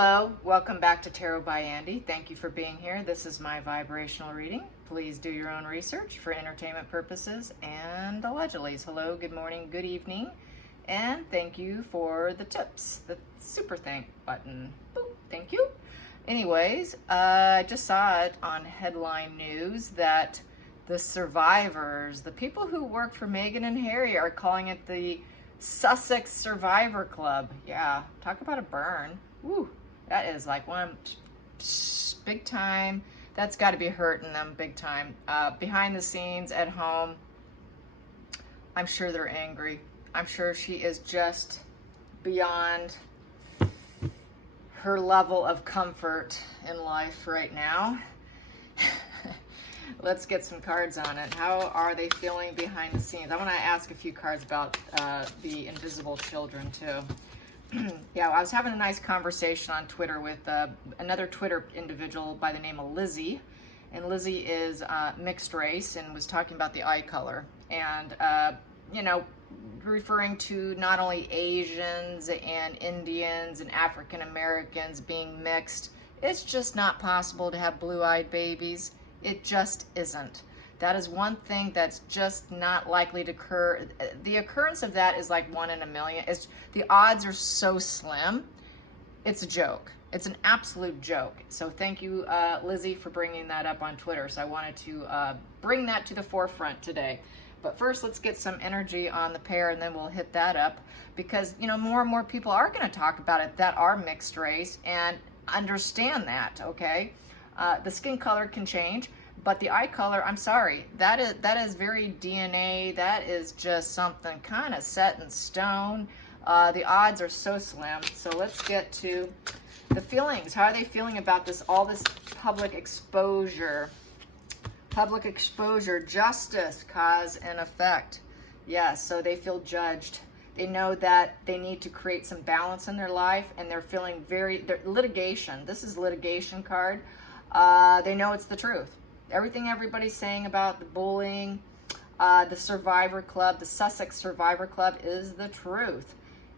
Hello, welcome back to Tarot by Andy. Thank you for being here. This is my vibrational reading. Please do your own research for entertainment purposes and allegedly. Hello, good morning, good evening, and thank you for the tips, the super thank button. Boop, thank you. Anyways, I just saw it on headline news that the survivors, the people who work for Meghan and Harry, are calling it the Sussex Survivor Club. Yeah, talk about a burn. Woo, that is like one big time. That's got to be hurting them big time. Behind the scenes at home, I'm sure they're angry. I'm sure she is just beyond her level of comfort in life right now. Let's get some cards on it. How are they feeling behind the scenes? I want to ask a few cards about the invisible children too. Yeah, I was having a nice conversation on Twitter with another Twitter individual by the name of Lizzie. And Lizzie is mixed race and was talking about the eye color. And, you know, referring to not only Asians and Indians and African Americans being mixed. It's just not possible to have blue-eyed babies. It just isn't. That is one thing that's just not likely to occur. The occurrence of that is like 1 in a million. The odds are so slim. It's a joke. It's an absolute joke. So thank you, Lizzie, for bringing that up on Twitter. So I wanted to bring that to the forefront today. But first, let's get some energy on the pair, and then we'll hit that up. Because, you know, more and more people are going to talk about it that are mixed race and understand that, okay? The skin color can change, but the eye color, I'm sorry, that is very DNA. That is just something kind of set in stone. The odds are so slim. So let's get to the feelings. How are they feeling about this, all this public exposure? Public exposure, justice, cause and effect. Yes, so they feel judged. They know that they need to create some balance in their life, and they're feeling litigation. This is litigation card. They know it's the truth. Everything everybody's saying about the bullying, the Survivor Club, the Sussex Survivor Club is the truth.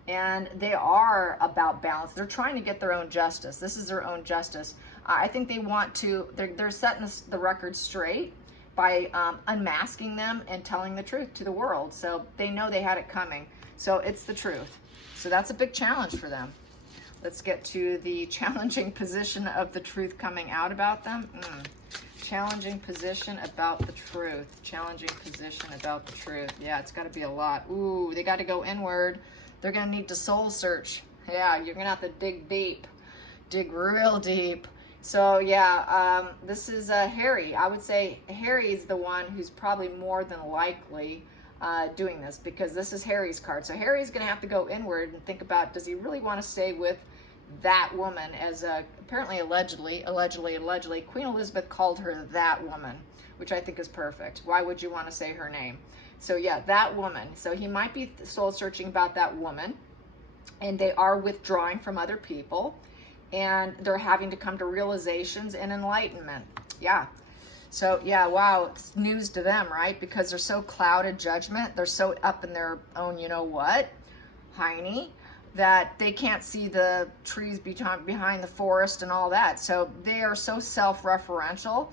And they are about balance. They're trying to get their own justice. This is their own justice. I think they want to, they're setting the record straight by unmasking them and telling the truth to the world. So they know they had it coming. So it's the truth. So that's a big challenge for them. Let's get to the challenging position of the truth coming out about them. Challenging position about the truth. Challenging position about the truth. Yeah, it's got to be a lot. Ooh, they got to go inward. They're going to need to soul search. Yeah, you're going to have to dig deep. Dig real deep. So, yeah, this is Harry. I would say Harry is the one who's probably more than likely doing this, because this is Harry's card. So Harry's going to have to go inward and think about, does he really want to stay with that woman? As apparently allegedly, Queen Elizabeth called her that woman, which I think is perfect. Why would you want to say her name? So yeah, that woman. So he might be soul searching about that woman, and they are withdrawing from other people, and they're having to come to realizations and enlightenment. Yeah. So yeah, wow, it's news to them, right? Because they're so clouded judgment. They're so up in their own, you know what, hiney, that they can't see the trees behind the forest and all that. So they are so self-referential.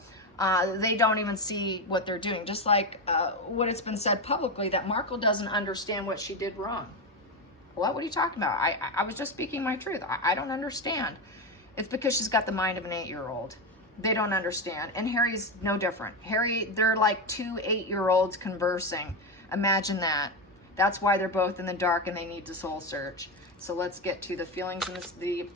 They don't even see what they're doing. Just like what it's been said publicly, that Markle doesn't understand what she did wrong. What are you talking about? I was just speaking my truth. I don't understand. It's because she's got the mind of an 8-year-old. They don't understand. And Harry's no different. Harry, they're like 2 8-year-olds conversing. Imagine that. That's why they're both in the dark and they need to soul search. So let's get to the feelings in this, the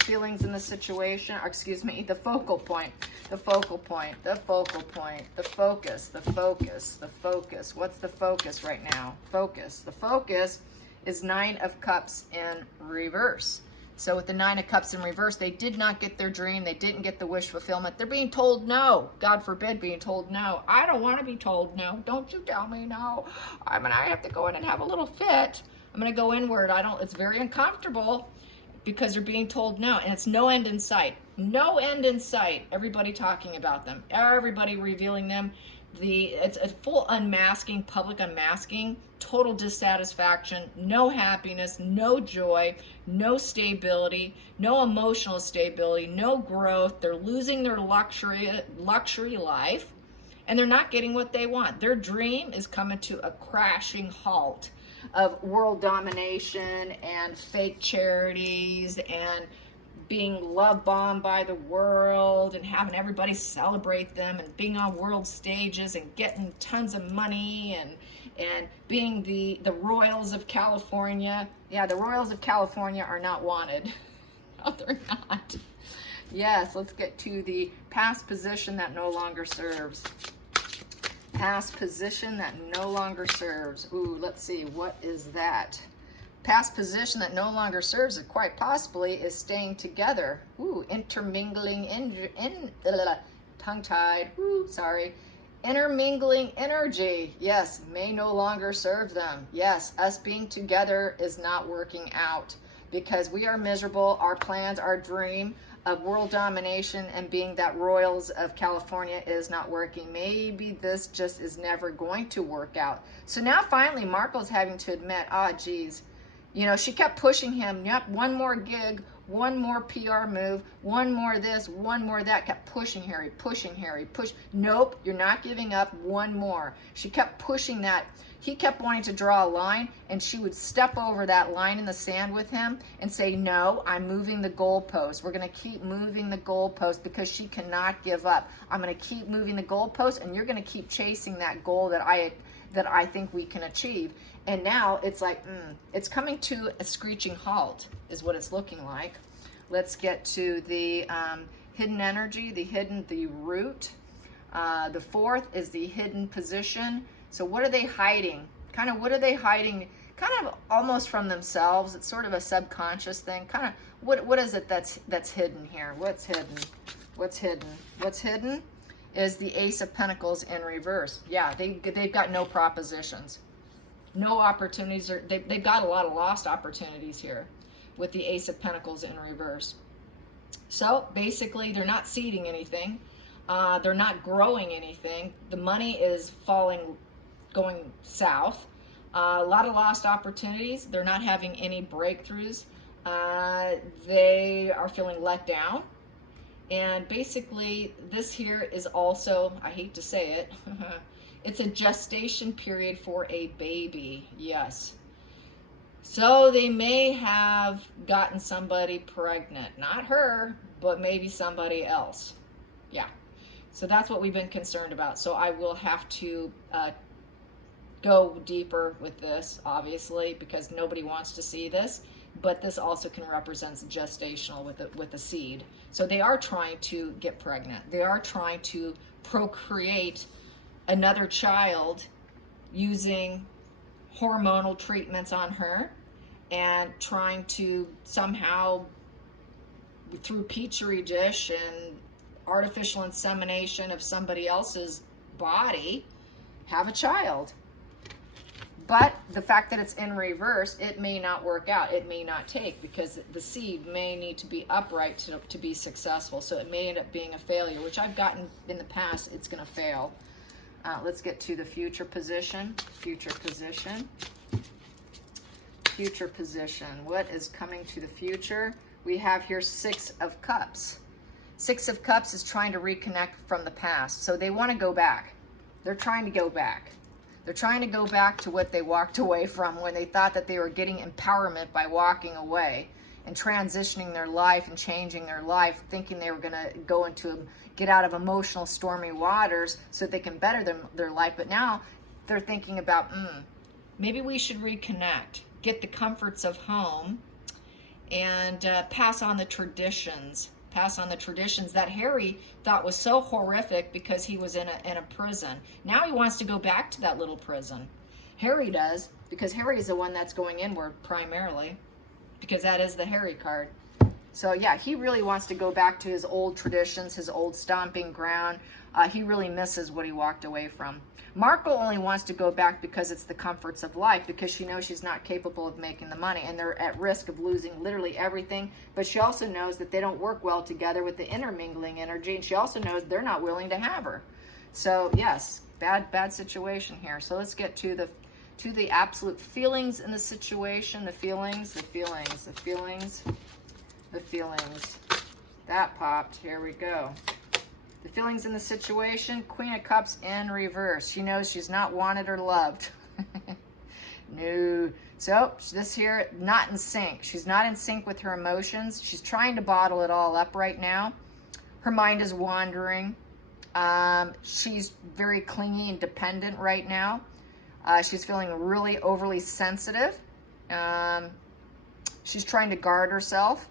feelings in the situation, or excuse me, the focal point, the focal point, the focal point, the focus, the focus, the focus. What's the focus right now? Focus. The focus is 9 of Cups in reverse. So with the 9 of Cups in reverse, they did not get their dream. They didn't get the wish fulfillment. They're being told no. God forbid being told no. I don't want to be told no. Don't you tell me no. I mean, I have to go in and have a little fit. I'm going to go inward. It's very uncomfortable because they're being told no, and it's no end in sight. No end in sight. Everybody talking about them. Everybody revealing them. It's a full unmasking, public unmasking, total dissatisfaction, no happiness, no joy, no stability, no emotional stability, no growth. They're losing their luxury life, and they're not getting what they want. Their dream is coming to a crashing halt of world domination and fake charities and being love bombed by the world and having everybody celebrate them and being on world stages and getting tons of money and being the royals of California. Yeah, the royals of California are not wanted. No, they're not. Yes, let's get to the past position that no longer serves. Past position that no longer serves. Ooh, let's see, what is that? Past position that no longer serves, it quite possibly is staying together. Ooh, intermingling, tongue-tied, ooh, sorry. Intermingling energy, yes, may no longer serve them. Yes, us being together is not working out because we are miserable. Our plans, our dream of world domination and being that royals of California is not working. Maybe this just is never going to work out. So now finally Marco's having to admit, geez, you know, she kept pushing him. Yep, one more gig, one more PR move, one more this, one more that. Kept pushing Harry, push. Nope, you're not giving up. One more. She kept pushing that. He kept wanting to draw a line, and she would step over that line in the sand with him and say, no, I'm moving the goalpost. We're going to keep moving the goalpost because she cannot give up. I'm going to keep moving the goalpost, and you're going to keep chasing that goal that I think we can achieve. And now it's like, it's coming to a screeching halt is what it's looking like. Let's get to the hidden energy, the root. The fourth is the hidden position. So what are they hiding? What are they hiding? Kind of almost from themselves. It's sort of a subconscious thing. Kind of, what is it that's hidden here? What's hidden? What's hidden? What's hidden is the Ace of Pentacles in reverse. Yeah, they've got no propositions. No opportunities. They've got a lot of lost opportunities here with the Ace of Pentacles in reverse. So basically, they're not seeding anything. They're not growing anything. The money is going south. A lot of lost opportunities. They're not having any breakthroughs. They are feeling let down. And basically, this here is also, I hate to say it, it's a gestation period for a baby, yes. So they may have gotten somebody pregnant. Not her, but maybe somebody else. Yeah. So that's what we've been concerned about. So I will have to go deeper with this, obviously, because nobody wants to see this. But this also can represent gestational with a seed. So they are trying to get pregnant. They are trying to procreate another child using hormonal treatments on her and trying to somehow, through petri dish and artificial insemination of somebody else's body, have a child. But the fact that it's in reverse, it may not work out. It may not take, because the seed may need to be upright to be successful. So it may end up being a failure, which I've gotten in the past. It's going to fail. Let's get to the future position. Future position. Future position. What is coming to the future? We have here Six of Cups. Six of Cups is trying to reconnect from the past. So they want to go back. They're trying to go back. They're trying to go back to what they walked away from when they thought that they were getting empowerment by walking away and transitioning their life and changing their life, thinking they were going to get out of emotional stormy waters so they can better their life. But now they're thinking about, maybe we should reconnect, get the comforts of home, and pass on the traditions. Pass on the traditions that Harry thought was so horrific because he was in a prison. Now he wants to go back to that little prison. Harry does, because Harry is the one that's going inward primarily, because that is the Harry card. So yeah, he really wants to go back to his old traditions, his old stomping ground. He really misses what he walked away from. Marco only wants to go back because it's the comforts of life, because she knows she's not capable of making the money, and they're at risk of losing literally everything. But she also knows that they don't work well together with the intermingling energy, and she also knows they're not willing to have her. So yes, bad situation here. So let's get to the absolute feelings in the situation. The feelings. That popped. Here we go. The feelings in the situation. Queen of Cups in reverse. She knows she's not wanted or loved. No. So this here, not in sync. She's not in sync with her emotions. She's trying to bottle it all up right now. Her mind is wandering. She's very clingy and dependent right now. She's feeling really overly sensitive. She's trying to guard herself.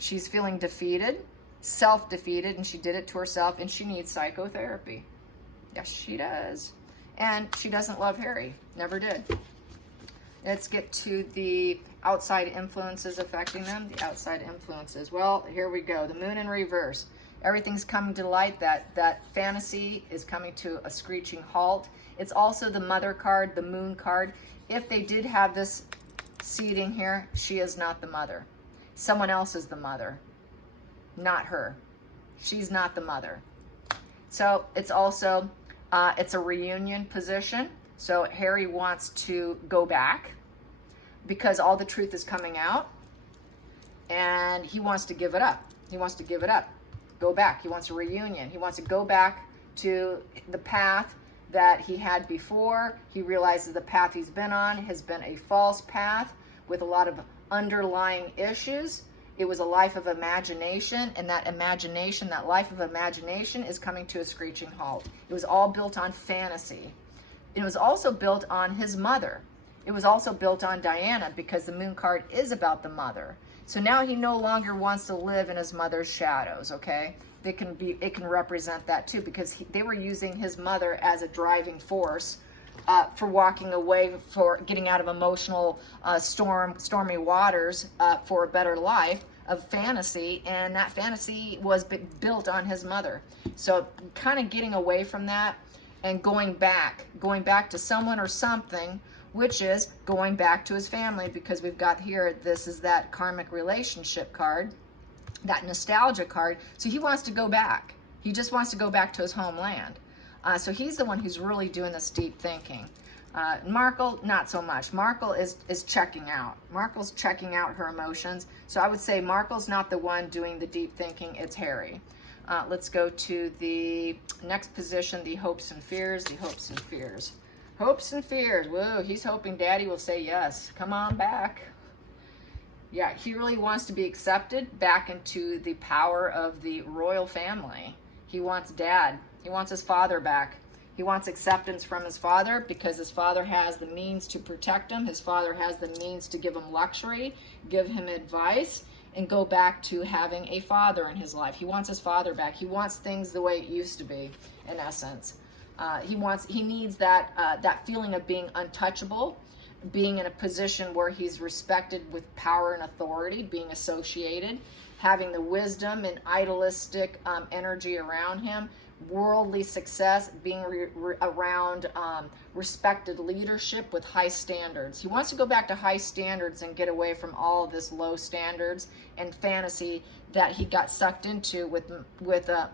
She's feeling defeated, self-defeated, and she did it to herself, and she needs psychotherapy. Yes, she does. And she doesn't love Harry. Never did. Let's get to the outside influences affecting them. The outside influences. Well, here we go. The moon in reverse. Everything's coming to light. That fantasy is coming to a screeching halt. It's also the mother card, the moon card. If they did have this seeding here, she is not the mother. Someone else is the mother, not her. She's not the mother. So it's also, it's a reunion position. So Harry wants to go back because all the truth is coming out, and he wants to give it up. He wants to give it up, go back. He wants a reunion. He wants to go back to the path that he had before. He realizes the path he's been on has been a false path with a lot of underlying issues. It was a life of imagination, and that imagination, that life of imagination is coming to a screeching halt. It was all built on fantasy. It was also built on his mother. It was also built on Diana, because the moon card is about the mother. So now he no longer wants to live in his mother's shadows, okay? It can represent that too, because they were using his mother as a driving force for walking away, for getting out of emotional stormy waters for a better life of fantasy, and that fantasy was built on his mother. So kind of getting away from that and going back to someone or something, which is going back to his family, because we've got here, this is that karmic relationship card, that nostalgia card. So he wants to go back. He just wants to go back to his homeland. So he's the one who's really doing this deep thinking. Markle, not so much. Markle is checking out. Markle's checking out her emotions. So I would say Markle's not the one doing the deep thinking. It's Harry. Let's go to the next position, the hopes and fears. The hopes and fears. Hopes and fears. Whoa, he's hoping Daddy will say yes. Come on back. Yeah, he really wants to be accepted back into the power of the royal family. He wants Dad. He wants his father back. He wants acceptance from his father, because his father has the means to protect him. His father has the means to give him luxury, give him advice, and go back to having a father in his life. He wants his father back. He wants things the way it used to be, in essence. He needs that feeling of being untouchable, being in a position where he's respected with power and authority, being associated, having the wisdom and idealistic energy around him, worldly success, being around respected leadership with high standards. He wants to go back to high standards and get away from all of this low standards and fantasy that he got sucked into with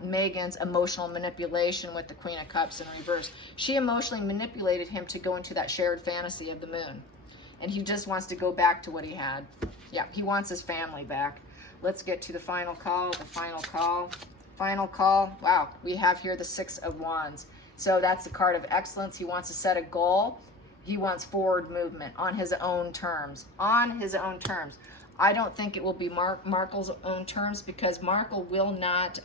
Meghan's emotional manipulation with the Queen of Cups in reverse. She emotionally manipulated him to go into that shared fantasy of the moon. And he just wants to go back to what he had. Yeah, he wants his family back. Let's get to the final call. The final call. Final call. Wow, we have here the Six of Wands. So that's the card of excellence. He wants to set a goal. He wants forward movement on his own terms. On his own terms. I don't think it will be Markle's own terms, because Markle will not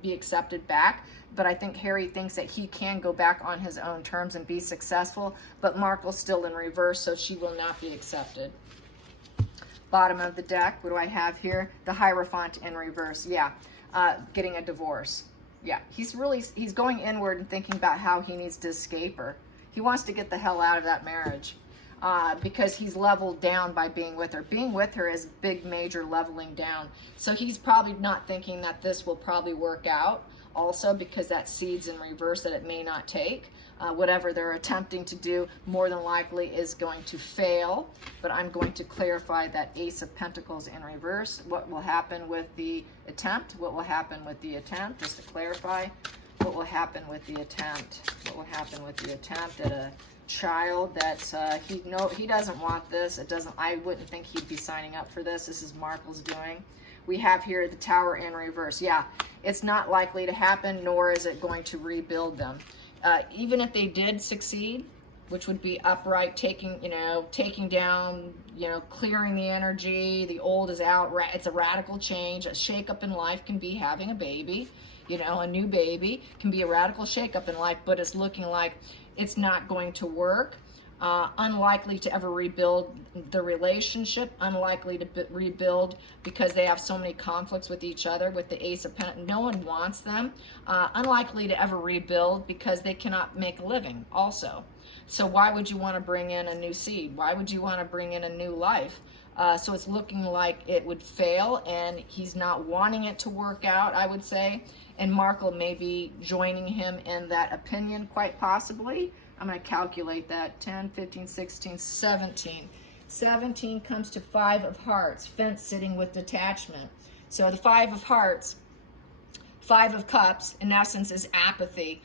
be accepted back. But I think Harry thinks that he can go back on his own terms and be successful. But Markle's still in reverse, so she will not be accepted. Bottom of the deck, what do I have here? The Hierophant in reverse. Yeah. Getting a divorce. Yeah, he's going inward and thinking about how he needs to escape her. He wants to get the hell out of that marriage because he's leveled down by being with her. Being with her is big, major leveling down. So he's probably not thinking that this will probably work out also, because that seed's in reverse, that it may not take. Whatever they're attempting to do more than likely is going to fail. But I'm going to clarify that Ace of Pentacles in reverse. What will happen with the attempt? What will happen with the attempt? Just to clarify. What will happen with the attempt? What will happen with the attempt at a child that he doesn't want this. It doesn't. I wouldn't think he'd be signing up for this. This is Markle's doing. We have here the Tower in reverse. Yeah, it's not likely to happen, nor is it going to rebuild them. Even if they did succeed, which would be upright, taking down, clearing the energy, the old is out. It's a radical change. A shakeup in life can be having a baby. A new baby can be a radical shakeup in life, but it's looking like it's not going to work. Unlikely to ever rebuild the relationship, unlikely to rebuild because they have so many conflicts with each other, with the Ace of Pentacles. No one wants them. Unlikely to ever rebuild because they cannot make a living also. So why would you want to bring in a new seed? Why would you want to bring in a new life? So it's looking like it would fail, and he's not wanting it to work out, I would say. And Markle may be joining him in that opinion, quite possibly. I'm going to calculate that. 10, 15, 16, 17. 17 comes to 5 of hearts, fence sitting with detachment. So the 5 of hearts, 5 of cups, in essence, is apathy.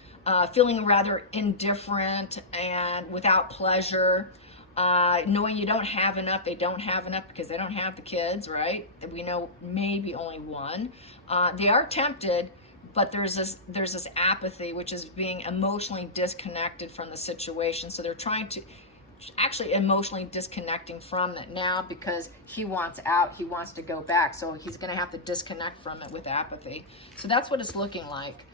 Feeling rather indifferent and without pleasure. Knowing you don't have enough. They don't have enough because they don't have the kids, right? We know maybe only one. They are tempted, but there's this apathy, which is being emotionally disconnected from the situation. So they're trying to actually emotionally disconnecting from it now because he wants out. He wants to go back. So he's going to have to disconnect from it with apathy. So that's what it's looking like.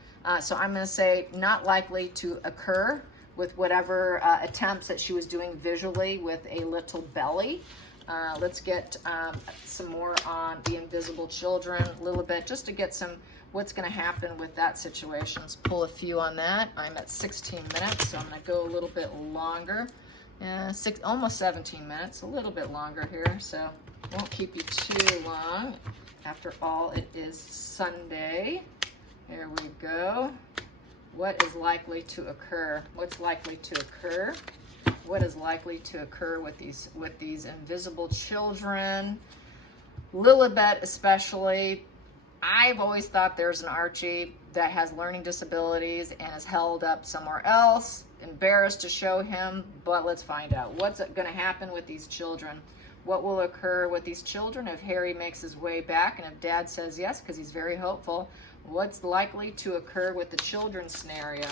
So I'm going to say not likely to occur with whatever attempts that she was doing visually with a little belly. Let's get some more on the invisible children a little bit, just to get some what's going to happen with that situation. Let's pull a few on that. I'm at 16 minutes, so I'm going to go a little bit longer. Almost 17 minutes, a little bit longer here, so won't keep you too long. After all, it is Sunday. Here we go. What is likely to occur? What's likely to occur? What is likely to occur with these invisible children? Lilibet especially. I've always thought there's an Archie that has learning disabilities and is held up somewhere else, embarrassed to show him, but let's find out. What's going to happen with these children? What will occur with these children if Harry makes his way back and if Dad says yes, because he's very hopeful? What's likely to occur with the children scenario?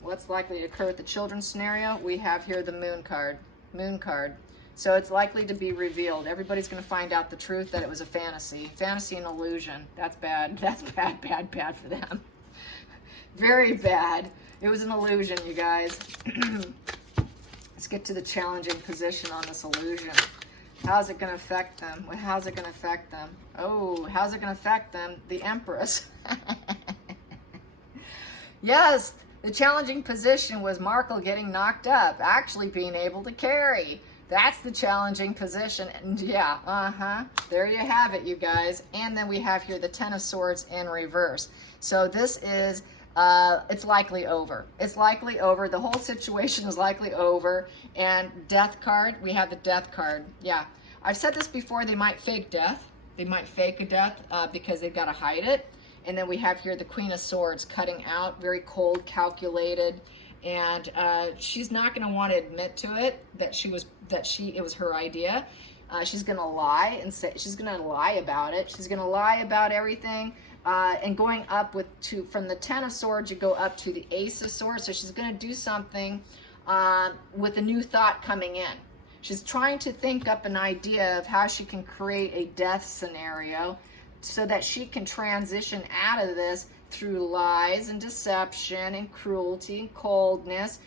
What's likely to occur with the children scenario? We have here the Moon card. Moon card. So it's likely to be revealed. Everybody's going to find out the truth that it was a fantasy. Fantasy and illusion. That's bad. That's bad, bad, bad for them. Very bad. It was an illusion, you guys. Let's get to the challenging position on this illusion. How's it going to affect them? Well, how's it going to affect them? Oh, how's it going to affect them? The Empress. Yes, the challenging position was Markle getting knocked up, actually being able to carry. That's the challenging position. And yeah, there you have it, you guys. And then we have here the Ten of Swords in reverse. So this is, it's likely over. It's likely over. The whole situation is likely over. And Death card, we have the Death card. Yeah, I've said this before, they might fake death. They might fake a death because they've got to hide it. And then we have here the Queen of Swords cutting out, very cold, calculated. And she's not going to want to admit to it that it was her idea. She's going to lie and say she's going to lie about it. She's going to lie about everything. And going up from the Ten of Swords, you go up to the Ace of Swords. So she's going to do something with a new thought coming in. She's trying to think up an idea of how she can create a death scenario so that she can transition out of this through lies and deception and cruelty and coldness,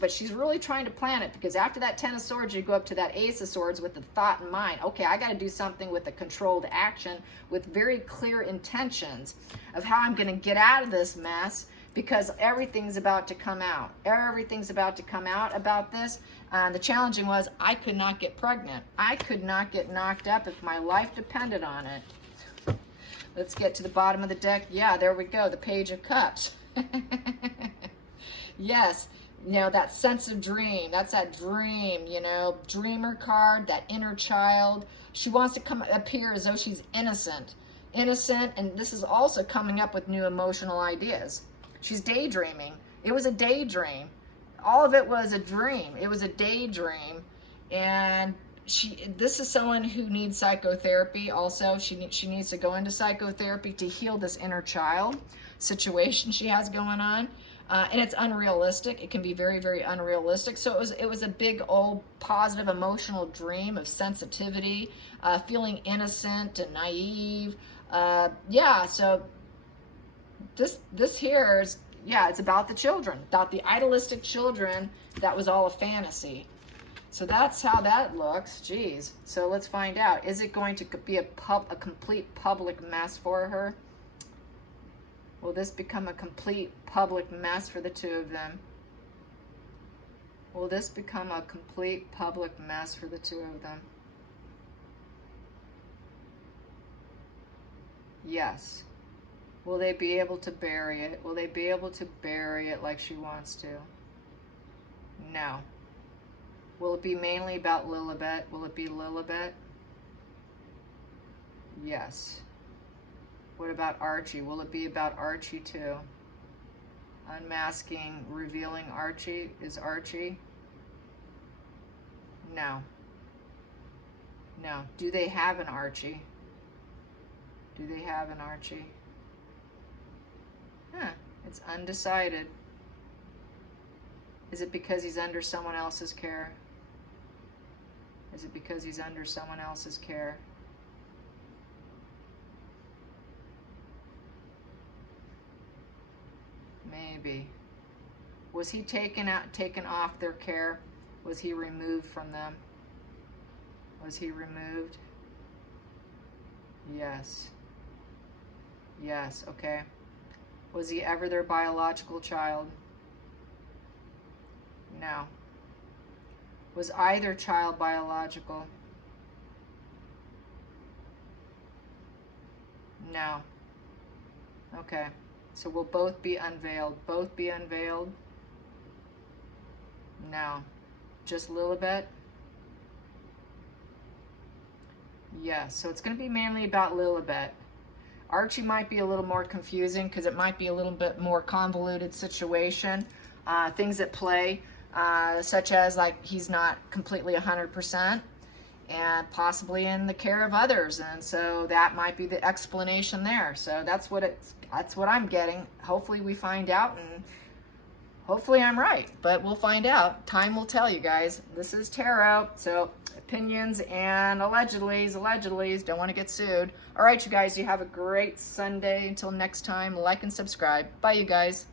but she's really trying to plan it, because after that Ten of Swords, you go up to that Ace of Swords with the thought in mind. Okay, I got to do something with a controlled action with very clear intentions of how I'm going to get out of this mess, because everything's about to come out. Everything's about to come out about this. The challenging was I could not get pregnant. I could not get knocked up if my life depended on it. Let's get to the bottom of the deck. Yeah, there we go. The Page of Cups. Yes, that sense of dream. That's that dream, dreamer card, that inner child. She wants to appear as though she's innocent. Innocent, and this is also coming up with new emotional ideas. She's daydreaming. It was a daydream. All of it was a dream. It was a daydream. And this is someone who needs psychotherapy also. She needs to go into psychotherapy to heal this inner child situation she has going on. And it's unrealistic. It can be very, very unrealistic. So it was a big old positive emotional dream of sensitivity, feeling innocent and naive. Yeah, so this here is, yeah, it's about the children, about the idealistic children. That was all a fantasy. So that's how that looks. Geez. So let's find out. Is it going to be a complete public mess for her? Will this become a complete public mess for the two of them? Will this become a complete public mess for the two of them? Yes. Will they be able to bury it? Will they be able to bury it like she wants to? No. Will it be mainly about Lilibet? Will it be Lilibet? Yes. What about Archie? Will it be about Archie too? Unmasking, revealing Archie. Is Archie? No. No. Do they have an Archie? Do they have an Archie? Huh. It's undecided. Is it because he's under someone else's care? Is it because he's under someone else's care? Maybe. Was he taken off their care? Was he removed from them? Was he removed? Yes. Yes, okay. Was he ever their biological child? No. Was either child biological? No. Okay. So will both be unveiled? Both be unveiled? No. Just Lilibet? Yes. So it's going to be mainly about Lilibet. Archie might be a little more confusing because it might be a little bit more convoluted situation. Things at play, such as like he's not completely 100% and possibly in the care of others, and so that might be the explanation there. So that's what I'm getting. Hopefully we find out, and hopefully I'm right, but we'll find out. Time will tell, you guys. This is tarot, so opinions and allegedlys, don't want to get sued. All right, you guys, you have a great Sunday. Until next time, like and subscribe. Bye, you guys.